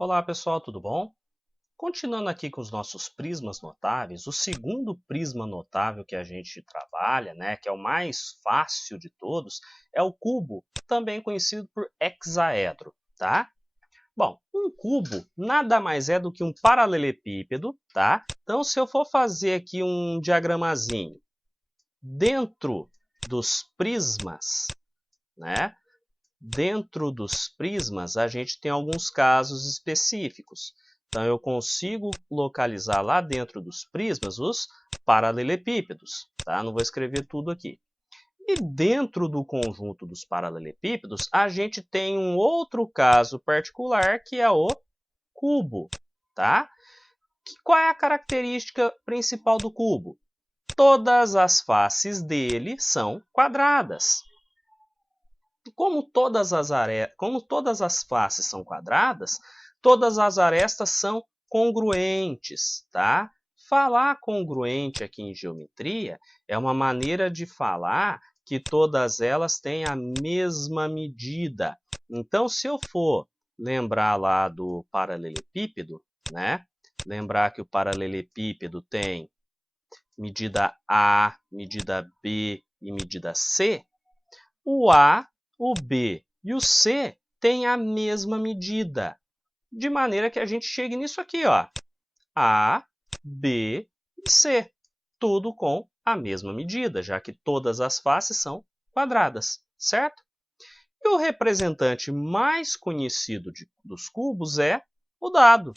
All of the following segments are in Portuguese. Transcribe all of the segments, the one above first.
Olá pessoal, tudo bom? Continuando aqui com os nossos prismas notáveis, o segundo prisma notável que a gente trabalha, que é o mais fácil de todos, é o cubo, também conhecido por hexaedro, tá? Bom, um cubo nada mais é do que um paralelepípedo, tá? Então, se eu for fazer aqui um diagramazinho dentro dos prismas, né? Dentro dos prismas, a gente tem alguns casos específicos. Então, eu consigo localizar lá dentro dos prismas os paralelepípedos. Tá? Não vou escrever tudo aqui. E dentro do conjunto dos paralelepípedos, a gente tem um outro caso particular, que é o cubo. Tá? Qual é a característica principal do cubo? Todas as faces dele são quadradas. Como todas as faces são quadradas, todas as arestas são congruentes, tá? Falar congruente aqui em geometria é uma maneira de falar que todas elas têm a mesma medida. Então, se eu for lembrar lá do paralelepípedo, lembrar que o paralelepípedo tem medida A, medida B e medida C, o A, o B e o C têm a mesma medida, de maneira que a gente chegue nisso aqui, ó, A, B e C, tudo com a mesma medida, já que todas as faces são quadradas, certo? E o representante mais conhecido dos cubos é o dado,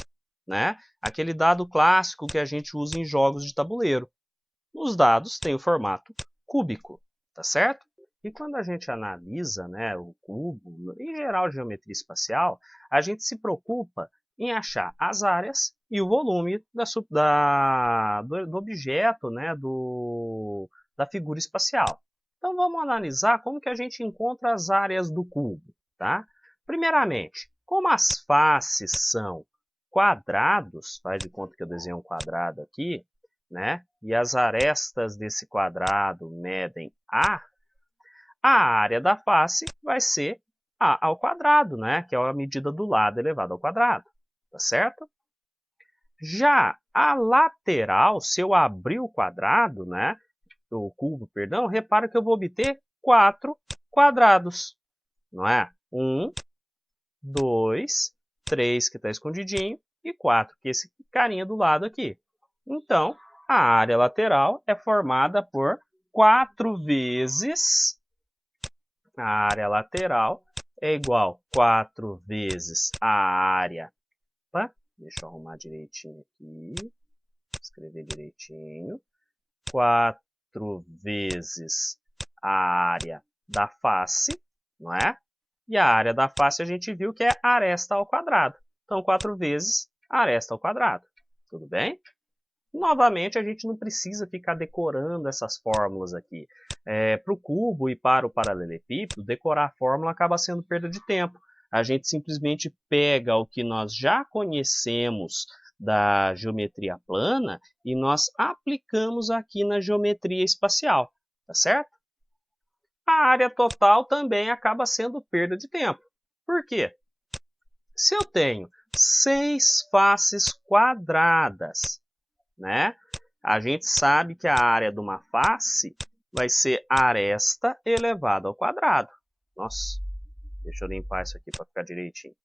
aquele dado clássico que a gente usa em jogos de tabuleiro. Os dados têm o formato cúbico, tá certo? E quando a gente analisa o cubo, em geral geometria espacial, a gente se preocupa em achar as áreas e o volume do objeto, da figura espacial. Então vamos analisar como que a gente encontra as áreas do cubo. Tá? Primeiramente, como as faces são quadrados, faz de conta que eu desenho um quadrado aqui, e as arestas desse quadrado medem a área da face vai ser A ao quadrado, que é a medida do lado elevado ao quadrado, tá certo? Já a lateral, se eu abrir o quadrado, o cubo, perdão, repara que eu vou obter 4 quadrados, não é? 1, 2, 3 que está escondidinho e 4, que é esse carinha do lado aqui. Então, a área lateral é formada por 4 vezes... A área lateral é igual a 4 vezes a área... Opa, deixa eu arrumar direitinho aqui. Escrever direitinho. 4 vezes a área da face, não é? E a área da face a gente viu que é aresta ao quadrado. Então, 4 vezes aresta ao quadrado. Tudo bem? Novamente, a gente não precisa ficar decorando essas fórmulas aqui. Para o cubo e para o paralelepípedo, decorar a fórmula acaba sendo perda de tempo. A gente simplesmente pega o que nós já conhecemos da geometria plana e nós aplicamos aqui na geometria espacial, tá certo? A área total também acaba sendo perda de tempo. Por quê? Se eu tenho 6 faces quadradas, a gente sabe que a área de uma face vai ser aresta elevada ao quadrado. Nossa, deixa eu limpar isso aqui para ficar direitinho.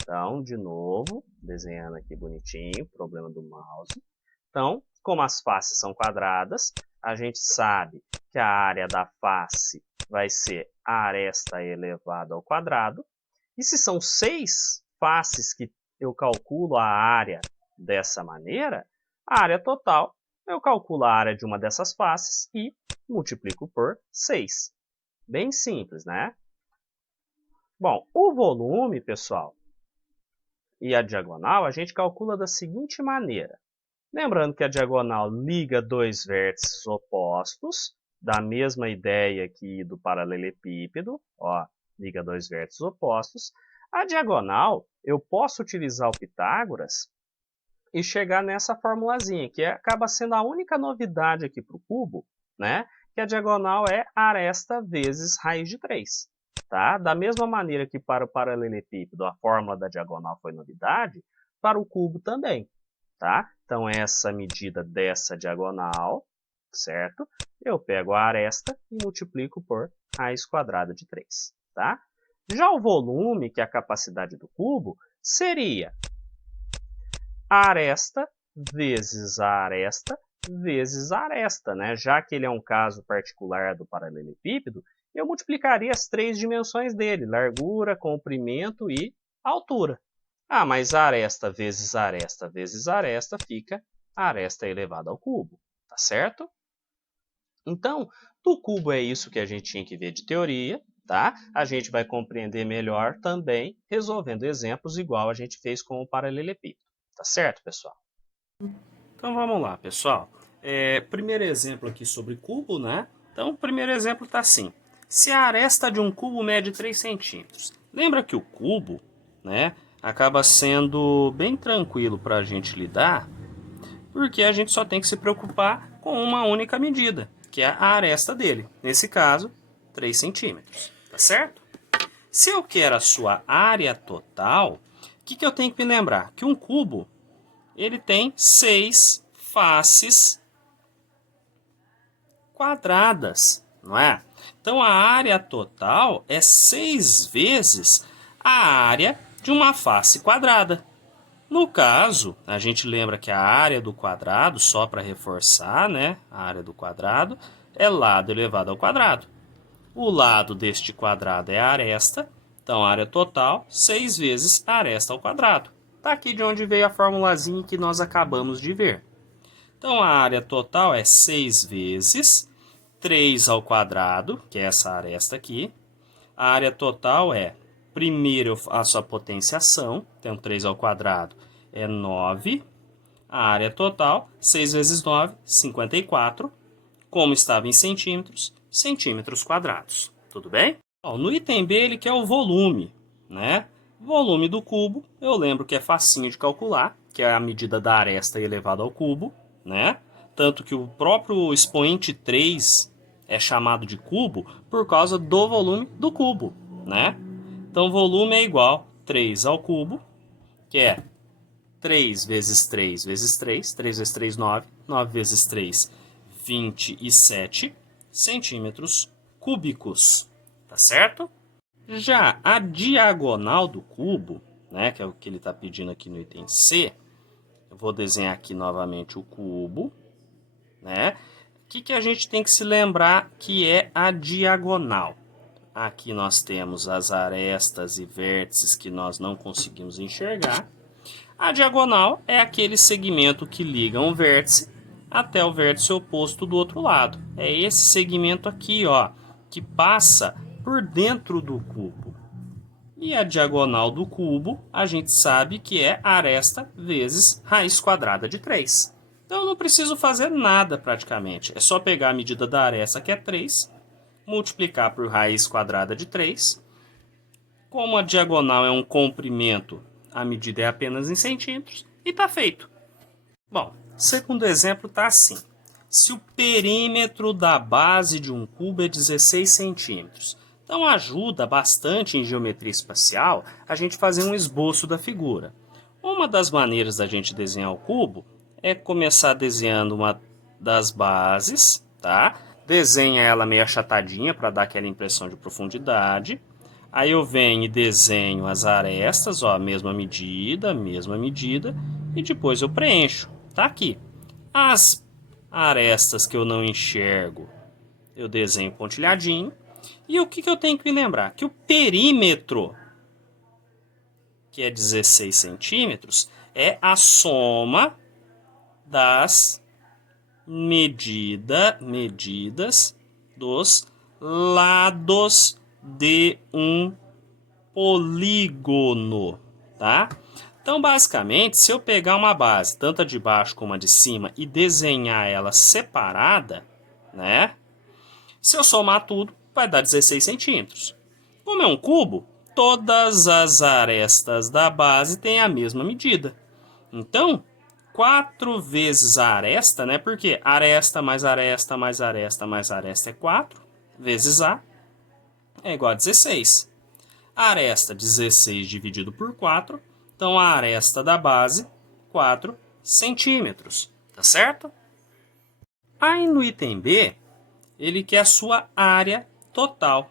Então, de novo, desenhando aqui bonitinho, problema do mouse. Então, como as faces são quadradas, a gente sabe que a área da face vai ser aresta elevada ao quadrado. E se são 6 faces que eu calculo a área dessa maneira, a área total, eu calculo a área de uma dessas faces e multiplico por 6. Bem simples, né? Bom, o volume, pessoal, e a diagonal, a gente calcula da seguinte maneira. Lembrando que a diagonal liga dois vértices opostos, da mesma ideia aqui do paralelepípedo, ó, liga dois vértices opostos. A diagonal, eu posso utilizar o Pitágoras e chegar nessa formulazinha, que acaba sendo a única novidade aqui para o cubo, que a diagonal é aresta vezes raiz de 3. Tá? Da mesma maneira que para o paralelepípedo a fórmula da diagonal foi novidade, para o cubo também. Tá? Então, essa medida dessa diagonal, certo? Eu pego a aresta e multiplico por raiz quadrada de 3. Tá? Já o volume, que é a capacidade do cubo, seria a aresta vezes a aresta vezes a aresta. Né? Já que ele é um caso particular do paralelepípedo, eu multiplicaria as 3 dimensões dele, largura, comprimento e altura. Ah, mas aresta vezes aresta vezes aresta fica aresta elevada ao cubo, tá certo? Então, do cubo é isso que a gente tinha que ver de teoria, tá? A gente vai compreender melhor também resolvendo exemplos igual a gente fez com o paralelepípedo, tá certo, pessoal? Então vamos lá, pessoal. Primeiro exemplo aqui sobre cubo, né? Então, o primeiro exemplo está assim. Se a aresta de um cubo mede 3 centímetros, lembra que o cubo, né, acaba sendo bem tranquilo para a gente lidar, porque a gente só tem que se preocupar com uma única medida, que é a aresta dele. Nesse caso, 3 centímetros, tá certo? Se eu quero a sua área total, o que eu tenho que me lembrar? Que um cubo, ele tem 6 faces quadradas, não é? Então, a área total é 6 vezes a área de uma face quadrada. No caso, a gente lembra que a área do quadrado, só para reforçar, né? A área do quadrado é lado elevado ao quadrado. O lado deste quadrado é a aresta, então a área total, 6 vezes a aresta ao quadrado. Está aqui de onde veio a formulazinha que nós acabamos de ver. Então, a área total é 6 vezes 3 ao quadrado, que é essa aresta aqui. A área total é, primeiro eu faço a potenciação, então 3 ao quadrado é 9. A área total, 6 vezes 9, 54. Como estava em centímetros, centímetros quadrados. Tudo bem? Bom, no item B ele quer o volume, né? Volume do cubo, eu lembro que é facinho de calcular, que é a medida da aresta elevada ao cubo, né? Tanto que o próprio expoente 3 é chamado de cubo por causa do volume do cubo, né? Então, volume é igual a 3 ao cubo, que é 3 vezes 3 vezes 3, 3 vezes 3, 9, 9 vezes 3, 27 centímetros cúbicos, tá certo? Já a diagonal do cubo, né, que é o que ele está pedindo aqui no item C, eu vou desenhar aqui novamente o cubo, né? O que a gente tem que se lembrar que é a diagonal? Aqui nós temos as arestas e vértices que nós não conseguimos enxergar. A diagonal é aquele segmento que liga um vértice até o vértice oposto do outro lado. É esse segmento aqui, ó, que passa por dentro do cubo. E a diagonal do cubo, a gente sabe que é aresta vezes raiz quadrada de 3. Então, eu não preciso fazer nada praticamente. É só pegar a medida da aresta, que é 3, multiplicar por raiz quadrada de 3. Como a diagonal é um comprimento, a medida é apenas em centímetros e está feito. Bom, segundo exemplo está assim. Se o perímetro da base de um cubo é 16 centímetros, então ajuda bastante em geometria espacial a gente fazer um esboço da figura. Uma das maneiras da gente desenhar o cubo é começar desenhando uma das bases, tá? Desenha ela meio achatadinha para dar aquela impressão de profundidade. Aí eu venho e desenho as arestas, ó, mesma medida, e depois eu preencho. Tá aqui. As arestas que eu não enxergo, eu desenho pontilhadinho. E o que eu tenho que me lembrar? Que o perímetro, que é 16 centímetros, é a soma das medidas dos lados de um polígono, tá? Então, basicamente, se eu pegar uma base, tanto a de baixo como a de cima, e desenhar ela separada, né? Se eu somar tudo, vai dar 16 centímetros. Como é um cubo, todas as arestas da base têm a mesma medida. Então, 4 vezes a aresta, né? Porque aresta mais aresta mais aresta mais aresta é 4, vezes A. é igual a 16. A aresta 16 dividido por 4, então a aresta da base, 4 centímetros, tá certo? Aí no item B, ele quer a sua área total.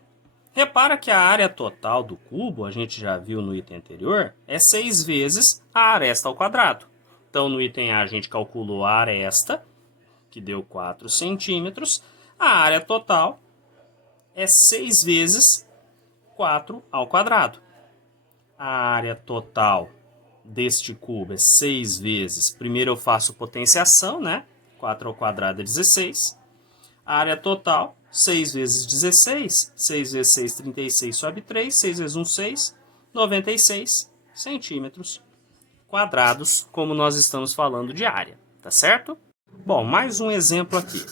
Repara que a área total do cubo, a gente já viu no item anterior, é 6 vezes a aresta ao quadrado. Então no item A a gente calculou a aresta, que deu 4 centímetros. A área total é 6 vezes 4 ao quadrado. A área total deste cubo é 6 vezes. Primeiro eu faço potenciação, né? 4 ao quadrado é 16. A área total, 6 vezes 16. 6 vezes 6, 36, sobe 3. 6 vezes 1, 6. 96 centímetros quadrados, como nós estamos falando de área. Tá certo? Bom, mais um exemplo aqui.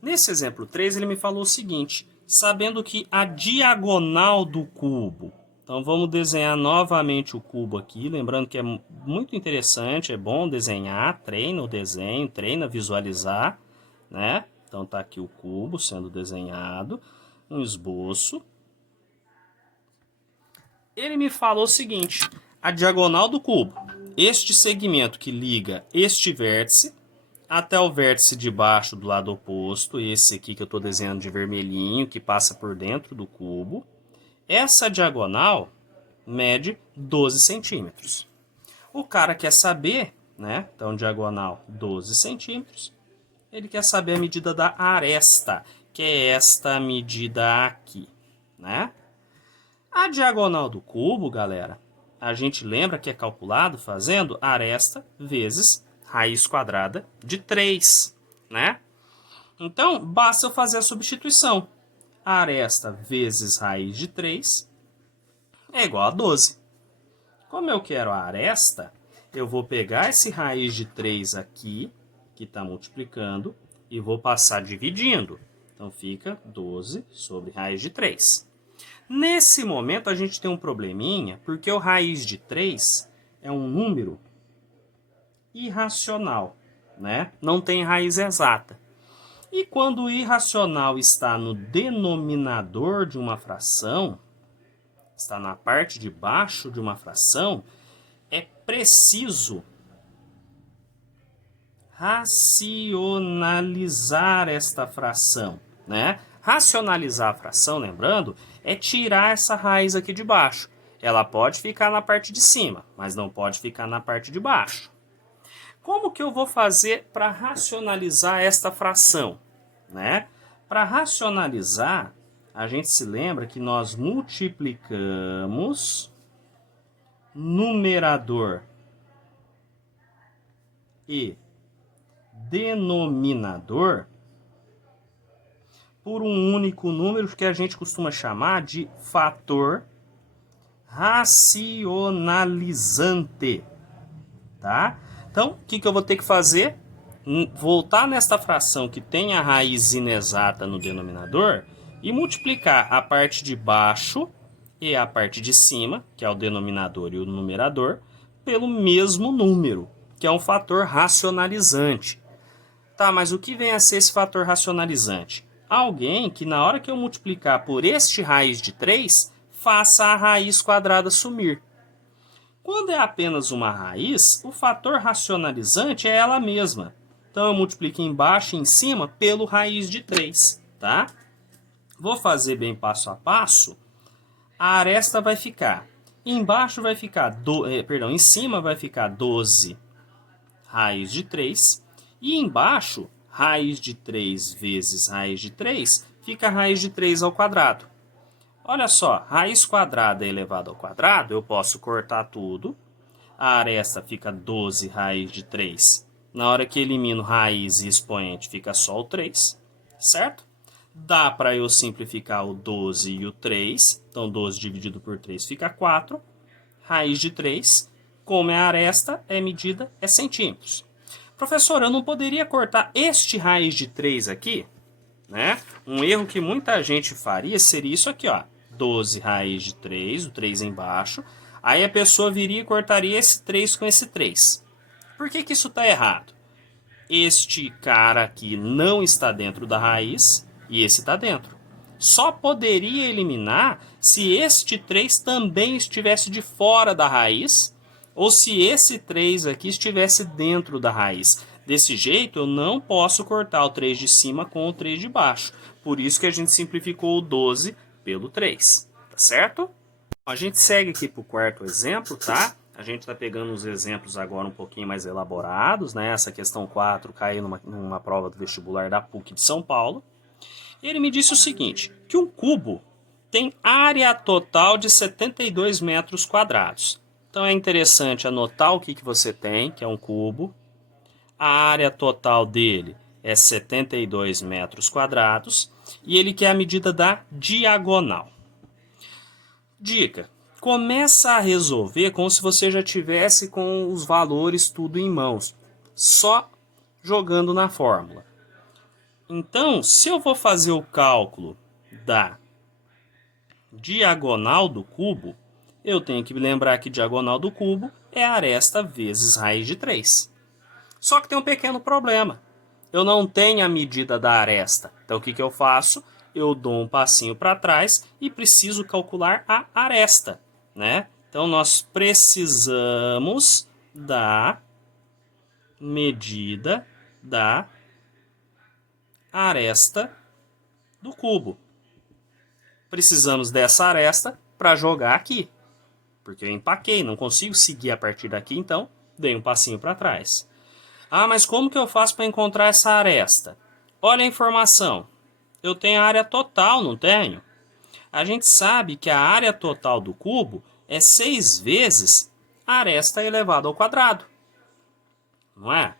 Nesse exemplo 3, ele me falou o seguinte. Sabendo que a diagonal do cubo... Então, vamos desenhar novamente o cubo aqui. Lembrando que é muito interessante, é bom desenhar. Treina o desenho, treina visualizar, né? Então, tá aqui o cubo sendo desenhado. Um esboço. Ele me falou o seguinte. A diagonal do cubo. Este segmento que liga este vértice até o vértice de baixo do lado oposto. Esse aqui que eu estou desenhando de vermelhinho, que passa por dentro do cubo. Essa diagonal mede 12 centímetros. O cara quer saber, né? Então, diagonal 12 centímetros. Ele quer saber a medida da aresta, que é esta medida aqui, né? A diagonal do cubo, galera, a gente lembra que é calculado fazendo aresta vezes raiz quadrada de 3, né? Então, basta eu fazer a substituição. A aresta vezes raiz de 3 é igual a 12. Como eu quero a aresta, eu vou pegar esse raiz de 3 aqui, que está multiplicando, e vou passar dividindo. Então, fica 12 sobre raiz de 3. Nesse momento, a gente tem um probleminha, porque o raiz de 3 é um número irracional, né? Não tem raiz exata. E quando o irracional está no denominador de uma fração, está na parte de baixo de uma fração, é preciso racionalizar esta fração, né? Racionalizar a fração, lembrando, é tirar essa raiz aqui de baixo. Ela pode ficar na parte de cima, mas não pode ficar na parte de baixo. Como que eu vou fazer para racionalizar esta fração, né? Para racionalizar, a gente se lembra que nós multiplicamos numerador e denominador por um único número que a gente costuma chamar de fator racionalizante, tá? Então, o que eu vou ter que fazer? Voltar nesta fração que tem a raiz inexata no denominador e multiplicar a parte de baixo e a parte de cima, que é o denominador e o numerador, pelo mesmo número, que é um fator racionalizante. Tá, mas o que vem a ser esse fator racionalizante? Alguém que na hora que eu multiplicar por este raiz de 3, faça a raiz quadrada sumir. Quando é apenas uma raiz, o fator racionalizante é ela mesma. Então eu multiplico embaixo e em cima pelo raiz de 3, tá? Vou fazer bem passo a passo. A aresta vai ficar, embaixo vai ficar, em cima vai ficar 12 raiz de 3. E embaixo, raiz de 3 vezes raiz de 3, fica raiz de 3 ao quadrado. Olha só, raiz quadrada elevado ao quadrado, eu posso cortar tudo. A aresta fica 12 raiz de 3. Na hora que elimino raiz e expoente, fica só o 3, certo? Dá para eu simplificar o 12 e o 3. Então, 12 dividido por 3 fica 4. Raiz de 3, como é a aresta, é medida, é centímetros. Professor, eu não poderia cortar este raiz de 3 aqui? Né? Um erro que muita gente faria seria isso aqui, ó. 12 raiz de 3, o 3 embaixo. Aí a pessoa viria e cortaria esse 3 com esse 3. Por que isso está errado? Este cara aqui não está dentro da raiz e esse está dentro. só poderia eliminar se este 3 também estivesse de fora da raiz, ou se esse 3 aqui estivesse dentro da raiz. Desse jeito, eu não posso cortar o 3 de cima com o 3 de baixo. Por isso que a gente simplificou o 12 pelo 3, tá certo? A gente segue aqui para o quarto exemplo, tá? A gente está pegando os exemplos agora um pouquinho mais elaborados, né? Essa questão 4 caiu numa prova do vestibular da PUC de São Paulo. Ele me disse o seguinte, que um cubo tem área total de 72 metros quadrados. Então é interessante anotar o que você tem, que é um cubo. A área total dele é 72 metros quadrados e ele quer a medida da diagonal. Dica, começa a resolver como se você já tivesse com os valores tudo em mãos, só jogando na fórmula. Então, se eu vou fazer o cálculo da diagonal do cubo, eu tenho que lembrar que diagonal do cubo é aresta vezes raiz de 3. Só que tem um pequeno problema. Eu não tenho a medida da aresta. Então, o que eu faço? Eu dou um passinho para trás e preciso calcular a aresta, né? Então, nós precisamos da medida da aresta do cubo. Precisamos dessa aresta para jogar aqui, porque eu empaquei, não consigo seguir a partir daqui, então dei um passinho para trás. Ah, mas como que eu faço para encontrar essa aresta? Olha a informação. Eu tenho a área total, não tenho? A gente sabe que a área total do cubo é 6 vezes a aresta elevado ao quadrado. Não é?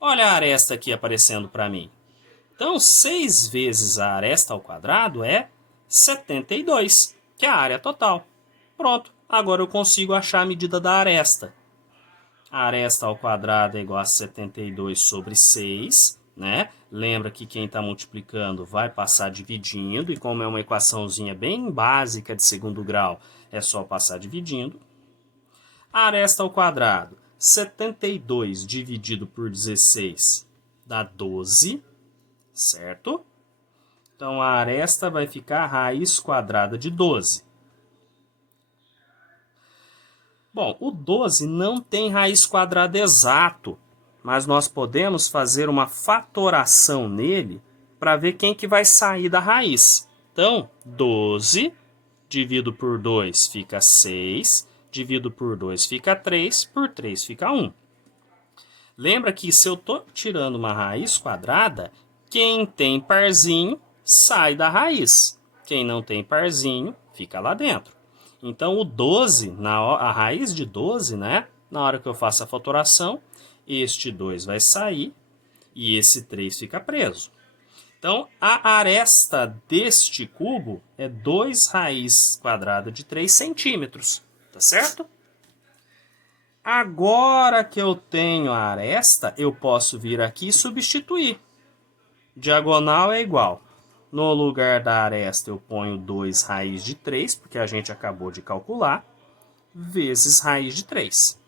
Olha a aresta aqui aparecendo para mim. Então, 6 vezes a aresta ao quadrado é 72, que é a área total. Pronto, agora eu consigo achar a medida da aresta. A aresta ao quadrado é igual a 72 sobre 6, né? Lembra que quem está multiplicando vai passar dividindo, e como é uma equaçãozinha bem básica de segundo grau, é só passar dividindo. A aresta ao quadrado, 72 dividido por 16 dá 12, certo? Então, a aresta vai ficar a raiz quadrada de 12. Bom, o 12 não tem raiz quadrada exato, mas nós podemos fazer uma fatoração nele para ver quem que vai sair da raiz. Então, 12 dividido por 2 fica 6, dividido por 2 fica 3, por 3 fica 1. Lembra que se eu estou tirando uma raiz quadrada, quem tem parzinho sai da raiz. Quem não tem parzinho fica lá dentro. Então, o 12, a raiz de 12, né? Na hora que eu faço a fatoração, este 2 vai sair e esse 3 fica preso. Então, a aresta deste cubo é 2 raiz quadrada de 3 centímetros. Tá certo? Agora que eu tenho a aresta, eu posso vir aqui e substituir. Diagonal é igual. No lugar da aresta eu ponho 2 raiz de 3, porque a gente acabou de calcular, vezes raiz de 3.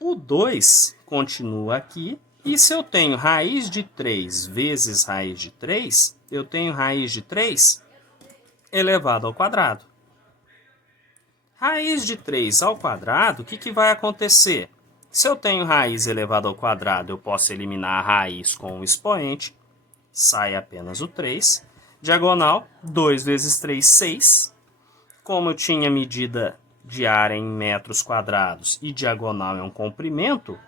O 2 continua aqui, e se eu tenho raiz de 3 vezes raiz de 3, eu tenho raiz de 3 elevado ao quadrado. Raiz de 3 ao quadrado, o que vai acontecer? Se eu tenho raiz elevada ao quadrado, eu posso eliminar a raiz com o expoente, sai apenas o 3. Diagonal, 2 vezes 3, 6. Como eu tinha medida de área em metros quadrados e diagonal é um comprimento,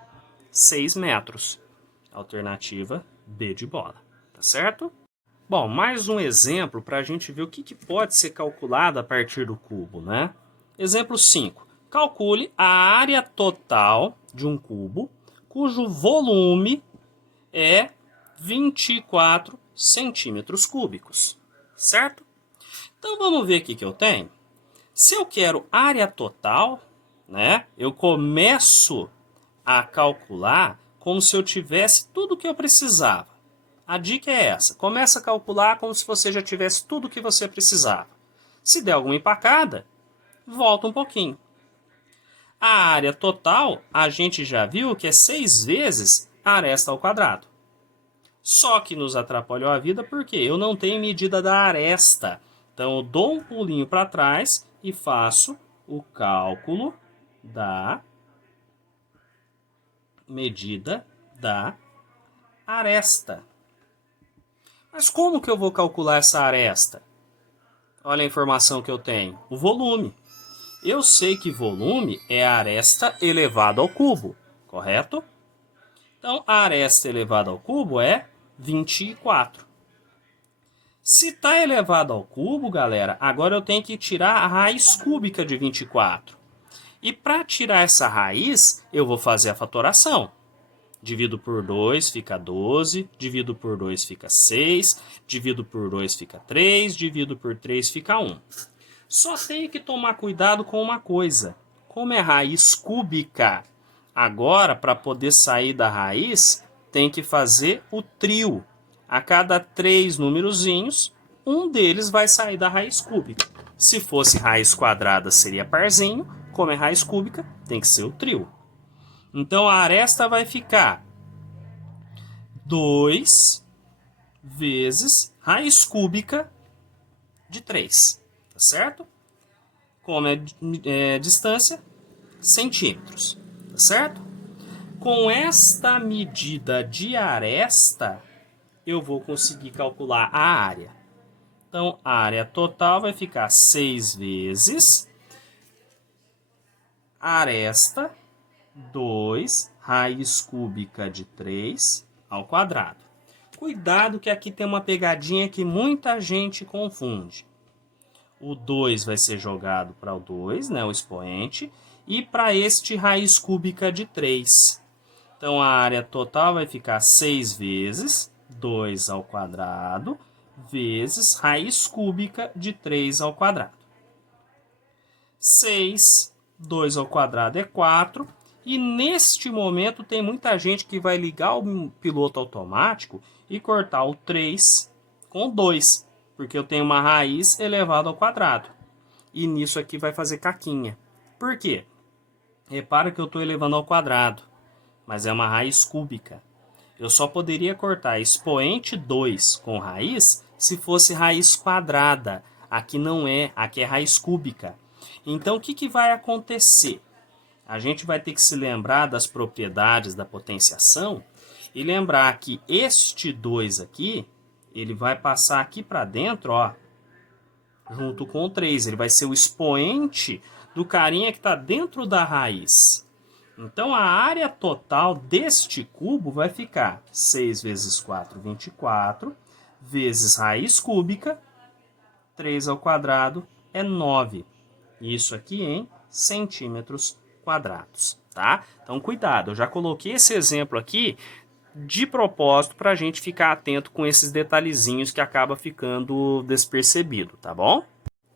6 metros. Alternativa B de bola. Tá certo? Bom, mais um exemplo para a gente ver o que pode ser calculado a partir do cubo, né? Exemplo 5. Calcule a área total de um cubo cujo volume é 24 centímetros cúbicos, certo? Então, vamos ver aqui que eu tenho. Se eu quero área total, né, eu começo a calcular como se eu tivesse tudo o que eu precisava. A dica é essa. Começa a calcular como se você já tivesse tudo o que você precisava. Se der alguma empacada, volta um pouquinho. A área total, a gente já viu que é 6 vezes a aresta ao quadrado. Só que nos atrapalhou a vida porque eu não tenho medida da aresta. Então eu dou um pulinho para trás e faço o cálculo da medida da aresta. Mas como que eu vou calcular essa aresta? Olha a informação que eu tenho. O volume. Eu sei que volume é a aresta elevado ao cubo, correto? Então, a aresta elevada ao cubo é 24. Se está elevado ao cubo, galera, agora eu tenho que tirar a raiz cúbica de 24. E para tirar essa raiz, eu vou fazer a fatoração. Divido por 2 fica 12, divido por 2 fica 6, divido por 2 fica 3, divido por 3 fica 1. Só tenho que tomar cuidado com uma coisa. Como é raiz cúbica, agora para poder sair da raiz, tem que fazer o trio. A cada 3 numerozinhos, um deles vai sair da raiz cúbica. Se fosse raiz quadrada, seria parzinho. Como é raiz cúbica, tem que ser o trio. Então, a aresta vai ficar 2 vezes raiz cúbica de 3. Tá certo? Como é distância, centímetros. Tá certo? Com esta medida de aresta, eu vou conseguir calcular a área. Então, a área total vai ficar 6 vezes aresta 2 raiz cúbica de 3 ao quadrado. Cuidado que aqui tem uma pegadinha que muita gente confunde. O 2 vai ser jogado para o 2, né, o expoente, e para este raiz cúbica de 3. Então, a área total vai ficar 6 vezes 2 ao quadrado vezes raiz cúbica de 3 ao quadrado. 6, 2 ao quadrado é 4. E neste momento tem muita gente que vai ligar o piloto automático e cortar o 3 com 2, porque eu tenho uma raiz elevada ao quadrado. E nisso aqui vai fazer caquinha. Por quê? Repara que eu estou elevando ao quadrado, mas é uma raiz cúbica. Eu só poderia cortar expoente 2 com raiz se fosse raiz quadrada. Aqui não é, aqui é raiz cúbica. Então o que vai acontecer? A gente vai ter que se lembrar das propriedades da potenciação e lembrar que este 2 aqui, ele vai passar aqui para dentro, ó, junto com o 3. Ele vai ser o expoente do carinha que está dentro da raiz. Então, a área total deste cubo vai ficar 6 vezes 4, 24, vezes raiz cúbica, 3 ao quadrado é 9. Isso aqui em centímetros quadrados, tá? Então, cuidado, eu já coloquei esse exemplo aqui de propósito para a gente ficar atento com esses detalhezinhos que acaba ficando despercebido, tá bom?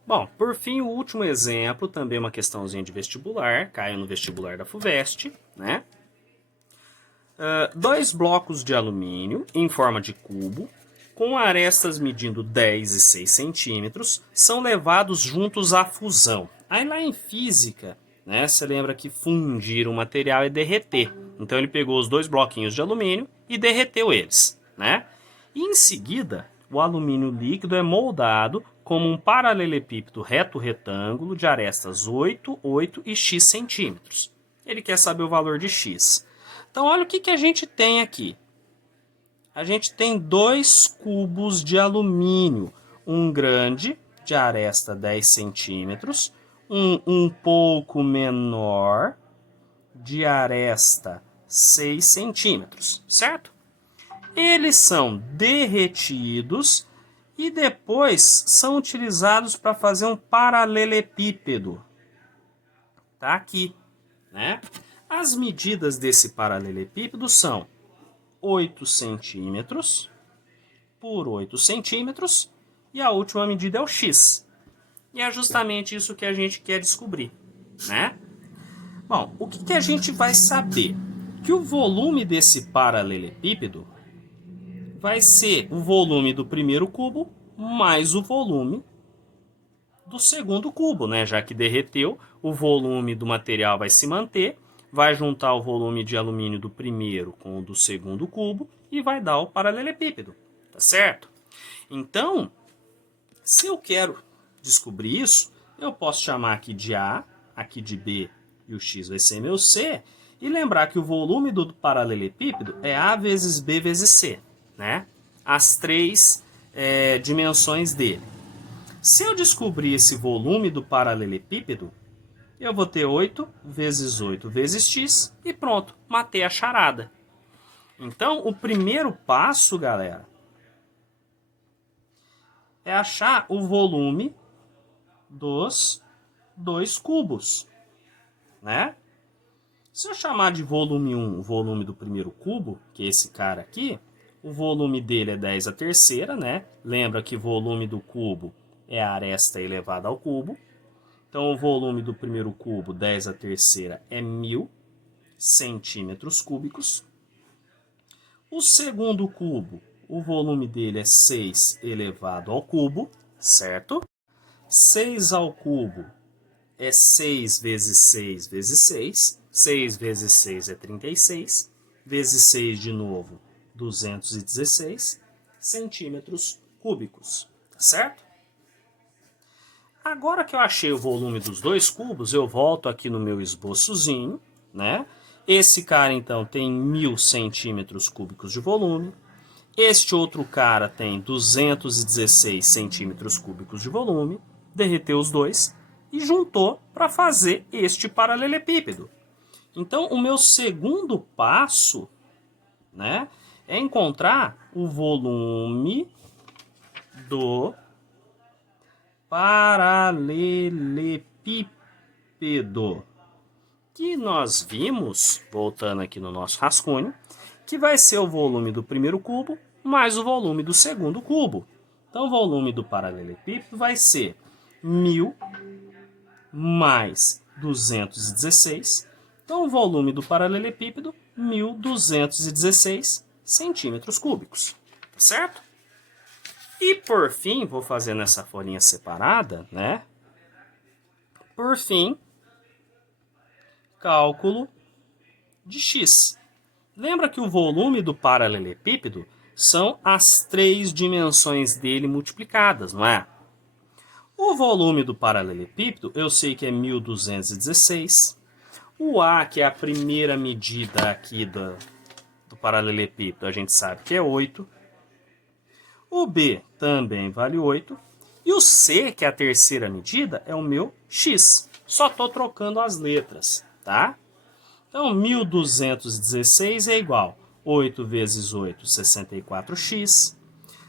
Bom, por fim, o último exemplo, também uma questãozinha de vestibular, caiu no vestibular da FUVEST, né? 2 blocos de alumínio em forma de cubo, com arestas medindo 10 e 6 centímetros, são levados juntos à fusão. Aí lá em física, né, você lembra que fundir um material é derreter. Então ele pegou os 2 bloquinhos de alumínio e derreteu eles, né? E em seguida, o alumínio líquido é moldado como um paralelepípedo reto-retângulo de arestas 8, 8 e x centímetros. Ele quer saber o valor de x. Então olha o que a gente tem aqui. A gente tem 2 cubos de alumínio, um grande de aresta 10 centímetros, um pouco menor de aresta 6 centímetros, certo? Eles são derretidos e depois são utilizados para fazer um paralelepípedo. Tá aqui, né? As medidas desse paralelepípedo são 8 centímetros por 8 centímetros e a última medida é o x. E é justamente isso que a gente quer descobrir, né? Bom, o que a gente vai saber? Que o volume desse paralelepípedo vai ser o volume do primeiro cubo mais o volume do segundo cubo, né? Já que derreteu, o volume do material vai se manter, vai juntar o volume de alumínio do primeiro com o do segundo cubo e vai dar o paralelepípedo, tá certo? Então, se eu quero descobrir isso, eu posso chamar aqui de A, aqui de B e o X vai ser meu C, e lembrar que o volume do paralelepípedo é A vezes B vezes C, né? As três dimensões dele. Se eu descobrir esse volume do paralelepípedo, eu vou ter 8 vezes x e pronto, matei a charada. Então, o primeiro passo, galera, é achar o volume dos dois cubos, né? Se eu chamar de volume 1 o volume do primeiro cubo, que é esse cara aqui, o volume dele é 10 a terceira, né? Lembra que volume do cubo é a aresta elevada ao cubo. Então, o volume do primeiro cubo, 10 a terceira, é 1000 centímetros cúbicos. O segundo cubo, o volume dele é 6 elevado ao cubo, certo? 6 ao cubo é 6 vezes 6 vezes 6. 6 vezes 6 é 36. Vezes 6 de novo, 216 centímetros cúbicos, certo? Agora que eu achei o volume dos dois cubos, eu volto aqui no meu esboçozinho, né? Esse cara, então, tem 1000 centímetros cúbicos de volume. Este outro cara tem 216 centímetros cúbicos de volume. Derreteu os dois e juntou para fazer este paralelepípedo. Então, o meu segundo passo, né, é encontrar o volume do paralelepípedo, que nós vimos, voltando aqui no nosso rascunho, que vai ser o volume do primeiro cubo mais o volume do segundo cubo. Então, o volume do paralelepípedo vai ser 1000 mais 216. Então, o volume do paralelepípedo, 1216 centímetros cúbicos, certo? E por fim, vou fazer nessa folhinha separada, né? Por fim, cálculo de x. Lembra que o volume do paralelepípedo são as três dimensões dele multiplicadas, não é? O volume do paralelepípedo eu sei que é 1216. O A, que é a primeira medida aqui do paralelepípedo, a gente sabe que é 8. O B também vale 8. E o C, que é a terceira medida, é o meu x. Só estou trocando as letras, tá? Então, 1216 é igual a 8 vezes 8, 64x.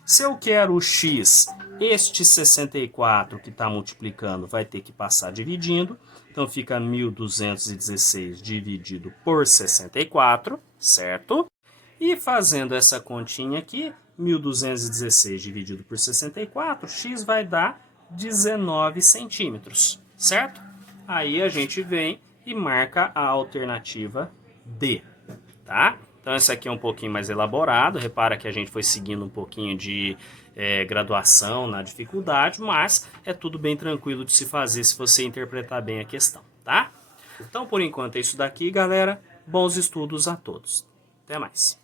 Se eu quero o x, este 64 que está multiplicando vai ter que passar dividindo. Então, fica 1216 dividido por 64, certo? E fazendo essa continha aqui, 1216 dividido por 64, x vai dar 19 centímetros, certo? Aí a gente vem e marca a alternativa D, tá? Então esse aqui é um pouquinho mais elaborado, repara que a gente foi seguindo um pouquinho de graduação na dificuldade, mas é tudo bem tranquilo de se fazer se você interpretar bem a questão, tá? Então por enquanto é isso daqui, galera. Bons estudos a todos. Até mais.